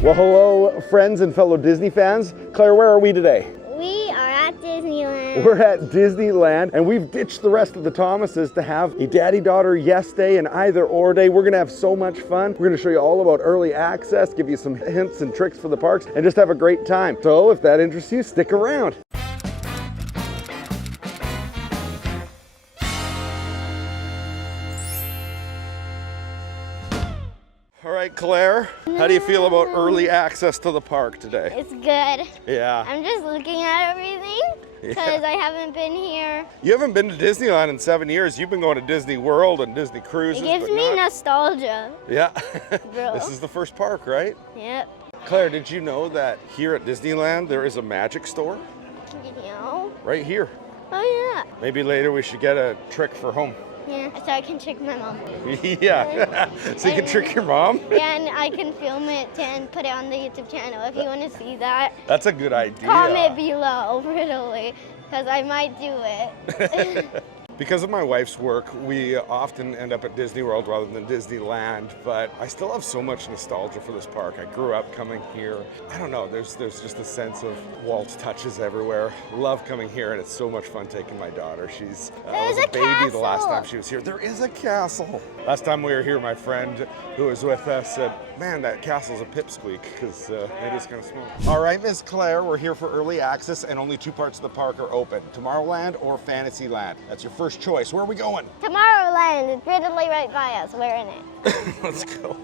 Well, hello, friends and fellow Disney fans. Claire, where are we today? We are at Disneyland. We're at Disneyland, and we've ditched the rest of the Thomases to have a daddy-daughter yes day and either or day. We're gonna have so much fun. We're gonna show you all about early access, give you some hints and tricks for the parks, and just have a great time. So if that interests you, stick around. All right, Claire, how do you feel about early access to the park today? It's good. Yeah. I'm just looking at everything because I haven't been here. You haven't been to Disneyland in 7 years. You've been going to Disney World and Disney Cruises. It gives me nostalgia. Yeah. Bro. This is the first park, right? Yep. Claire, did you know that here at Disneyland there is a magic store? You know? Right here. Oh, yeah. Maybe later we should get a trick for home. Yeah, so I can trick my mom. Yeah. So you can trick your mom? Yeah, and I can film it and put it on the YouTube channel if you want to see that. That's a good idea. Comment below, really, because I might do it. Because of my wife's work, we often end up at Disney World rather than Disneyland, but I still have so much nostalgia for this park. I grew up coming here. I don't know, there's just a sense of Walt touches everywhere. Love coming here, and it's so much fun taking my daughter. She's was a baby the last time she was here. There is a castle. Last time we were here, my friend who was with us said, man, that castle's a pipsqueak, because it is kind of small. All right, Miss Claire, we're here for early access, and only two parts of the park are open, Tomorrowland or Fantasyland. That's your first choice. Where are we going? Tomorrowland is literally right by us. We're in it. Let's go.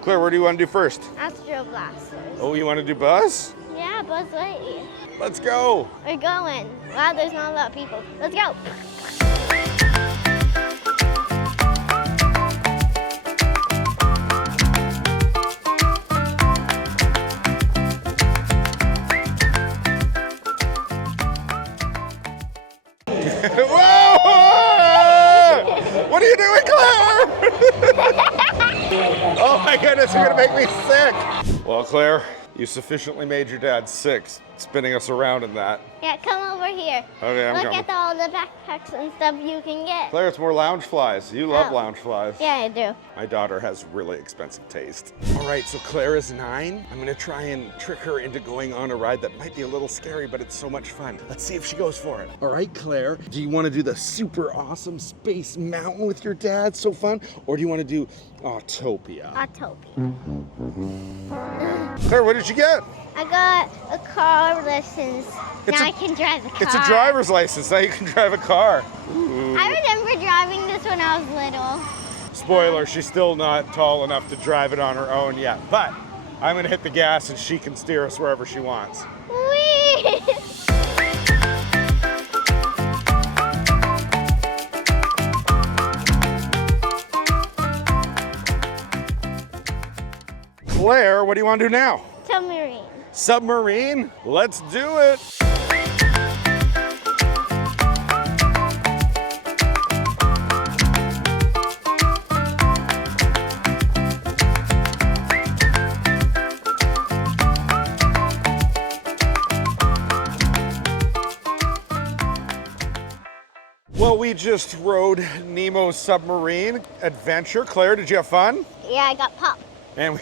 Claire, where do you want to do first? Astro Blasters. Oh, you want to do Buzz? Yeah, Buzz Lightyear. Let's go. We're going. Wow, there's not a lot of people. Let's go. Whoa! What are you doing, Claire? Oh my goodness, you're gonna make me sick. Well, Claire, you sufficiently made your dad sick spinning us around in that. Yeah, come over here. Okay, I'm Look coming. at all the backpacks and stuff you can get. Claire, it's more lounge flies. You love Oh. lounge flies. Yeah, I do. My daughter has really expensive taste. All right, so Claire is 9. I'm gonna try and trick her into going on a ride that might be a little scary, but it's so much fun. Let's see if she goes for it. All right, Claire, do you wanna do the super awesome Space Mountain with your dad? So fun. Or do you wanna do Autopia? Autopia. Claire, what did you get? I got a car license. It's now a- I can drive a car. It's a driver's license. Now you can drive a car. Ooh. I remember driving this when I was little. Spoiler, she's still not tall enough to drive it on her own yet, but I'm gonna hit the gas and she can steer us wherever she wants. Whee! Claire, what do you want to do now? Submarine. Submarine? Let's do it. Well, we just rode Nemo's submarine adventure. Claire, did you have fun? Yeah, I got popped. And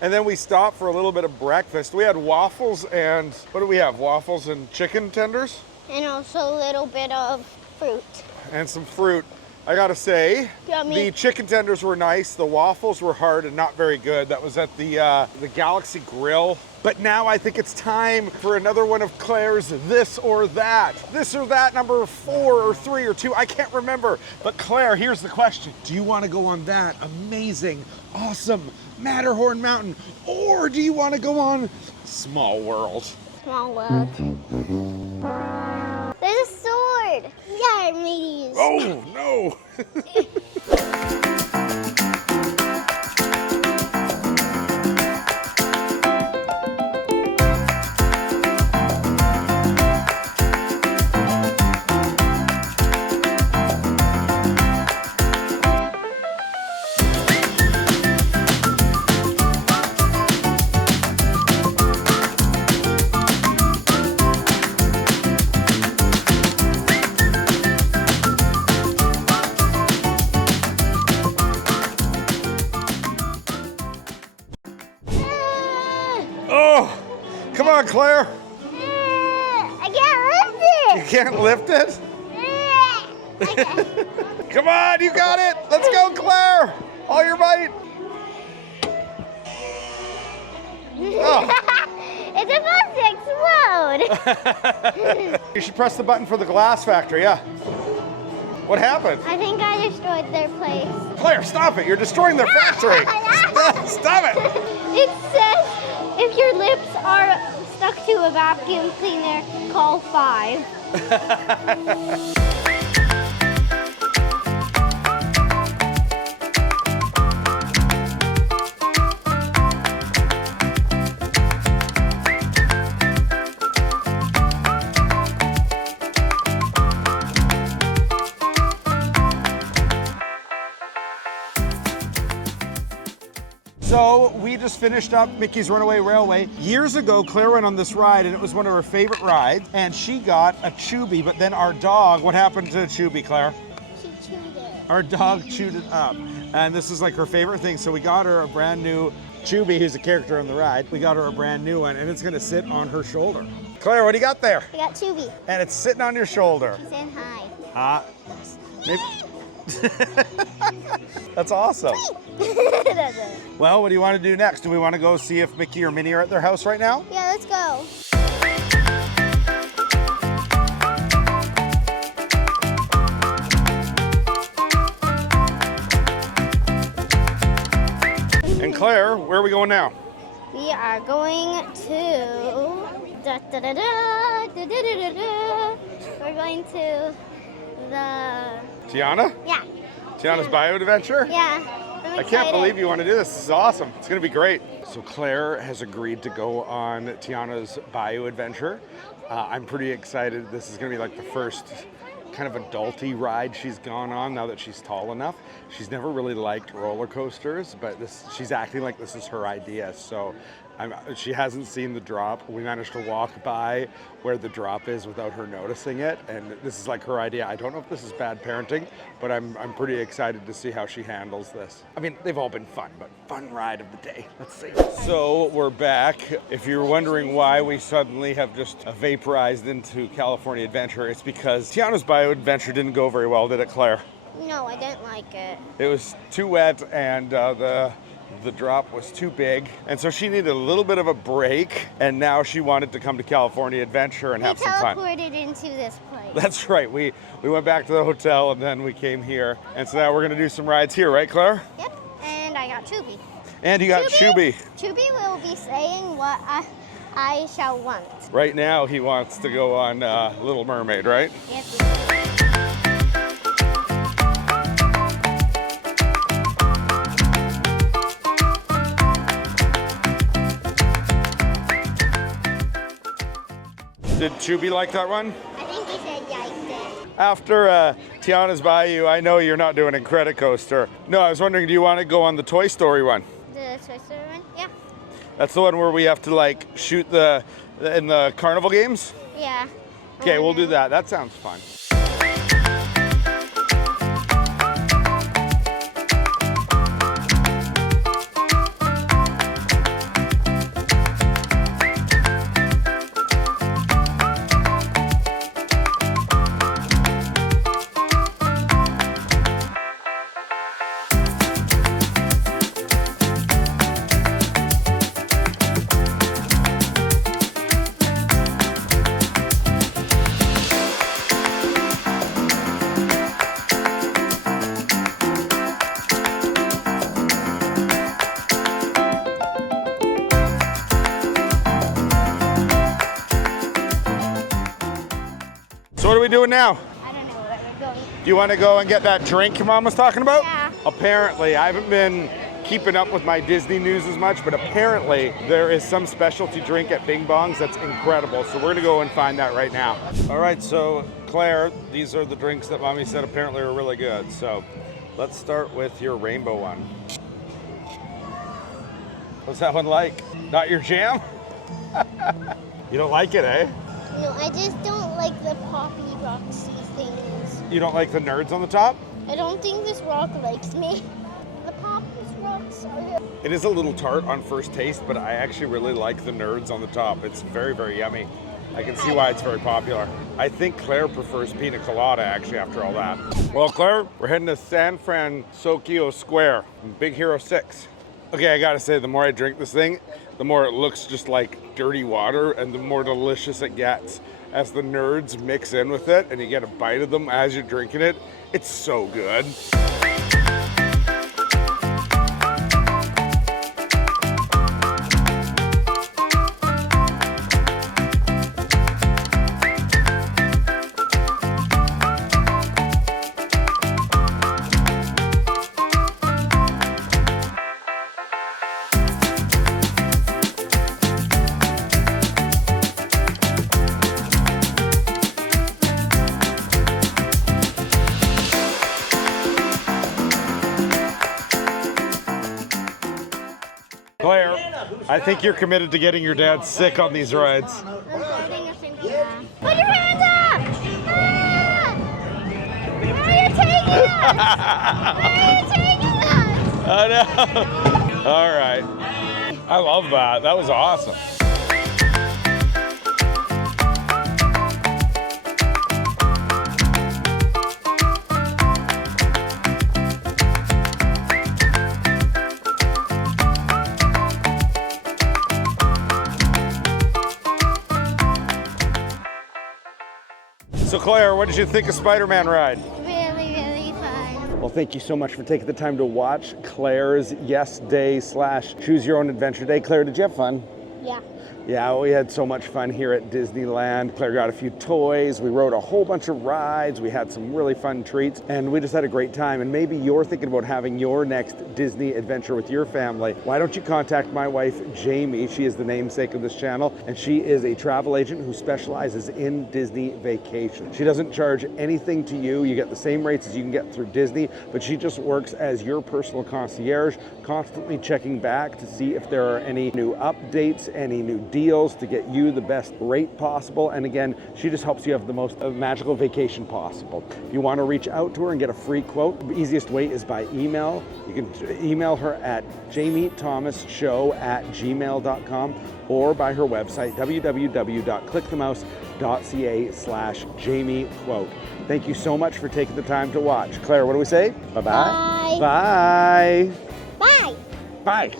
then we stopped for a little bit of breakfast. We had waffles and, what do we have? Waffles and chicken tenders? And also a little bit of fruit. And some fruit. I gotta say, Yummy. the chicken tenders were nice. The waffles were hard and not very good. That was at the Galaxy Grill. But now I think it's time for another one of Claire's This or That. This or That number 4 or 3 or 2, I can't remember. But Claire, here's the question. Do you wanna go on that amazing, awesome Matterhorn Mountain? Or do you wanna go on Small World? Small world. There's a sword. Yeah, me. Oh, no. Oh, come on, Claire. I can't lift it. You can't lift it? Okay. Come on, you got it. Let's go, Claire. All your might. Oh. It's supposed to explode. You should press the button for the glass factory, yeah. What happened? I think I destroyed their place. Claire, stop it. You're destroying their factory. Stop it. It says if your lips are stuck to a vacuum cleaner, call 5. So we just finished up Mickey's Runaway Railway. Years ago, Claire went on this ride and it was one of her favorite rides. And she got a Chubby, but then our dog, what happened to Chubby, Claire? She chewed it. Our dog chewed it up. And this is like her favorite thing. So we got her a brand new Chubby, who's a character on the ride. We got her a brand new one and it's gonna sit on her shoulder. Claire, what do you got there? I got Chubby. And it's sitting on your shoulder. She's saying hi. Maybe. That's awesome. That's it. Well, what do you want to do next? Do we want to go see if Mickey or Minnie are at their house right now? Yeah, let's go. And Claire, where are we going now? We are going to... We're going to the... Tiana? Yeah. Tiana's Bayou Adventure? Yeah. I can't believe you want to do this. This is awesome. It's going to be great. So Claire has agreed to go on Tiana's Bayou Adventure. I'm pretty excited. This is going to be like the first kind of adulty ride she's gone on now that she's tall enough. She's never really liked roller coasters, but she's acting like this is her idea. So she hasn't seen the drop. We managed to walk by where the drop is without her noticing it, and this is like her idea. I don't know if this is bad parenting, but I'm pretty excited to see how she handles this. I mean, they've all been fun, but fun ride of the day. Let's see. So we're back. If you're wondering why we suddenly have just vaporized into California Adventure, it's because Tiana's Bayou Adventure didn't go very well, did it, Claire? No, I didn't like it. It was too wet, and the drop was too big, and so she needed a little bit of a break, and now she wanted to come to California Adventure and have some fun. We teleported into this place. That's right. We went back to the hotel and then we came here, and so now we're gonna do some rides here, right, Claire? Yep. And I got Chubby. And you got Chubby. Chubby will be saying what I shall want. Right now, he wants to go on Little Mermaid, right? Yes. Did Chubby like that one? I think he said yeah, he did. After Tiana's Bayou, I know you're not doing Incredicoaster. No, I was wondering, do you want to go on the Toy Story one? The Toy Story one? Yeah. That's the one where we have to like shoot in the carnival games? Yeah. Okay, we'll do that. That sounds fun. So what are we doing now? I don't know where we're going. Do you want to go and get that drink your mom was talking about? Yeah. Apparently, I haven't been keeping up with my Disney news as much, but apparently there is some specialty drink at Bing Bong's that's incredible. So we're gonna go and find that right now. All right, so Claire, these are the drinks that Mommy said apparently are really good. So let's start with your rainbow one. What's that one like? Not your jam? You don't like it, eh? No, I just don't like the poppy roxy things. You don't like the nerds on the top? I don't think this rock likes me. The pop is It is a little tart on first taste, but I actually really like the nerds on the top. It's very, very yummy. I can see why it's very popular. I think Claire prefers pina colada, actually, after all that. Well, Claire, we're heading to San Francisco Square, Big Hero 6. Okay, I gotta say, the more I drink this thing, the more it looks just like dirty water, and the more delicious it gets. As the nerds mix in with it, and you get a bite of them as you're drinking it, it's so good. Claire, I think you're committed to getting your dad sick on these rides. I'm holding us in here. Put your hands up! Ah! Where are you taking us? Where are you taking us? I know. All right. I love that. That was awesome. So Claire, what did you think of Spider-Man ride? Really, really fun. Well, thank you so much for taking the time to watch Claire's Yes Day / Choose Your Own Adventure Day. Claire, did you have fun? Yeah. Yeah, we had so much fun here at Disneyland. Claire got a few toys, we rode a whole bunch of rides, we had some really fun treats, and we just had a great time. And maybe you're thinking about having your next Disney adventure with your family. Why don't you contact my wife, Jamie? She is the namesake of this channel, and she is a travel agent who specializes in Disney vacations. She doesn't charge anything to you. You get the same rates as you can get through Disney, but she just works as your personal concierge, constantly checking back to see if there are any new updates, any new deals to get you the best rate possible. And again, she just helps you have the most magical vacation possible. If you want to reach out to her and get a free quote, the easiest way is by email. You can email her at jamiethomasshow@gmail.com or by her website, www.clickthemouse.ca/JamieQuote. Thank you so much for taking the time to watch. Claire, what do we say? Bye-bye. Bye. Bye. Bye. Bye.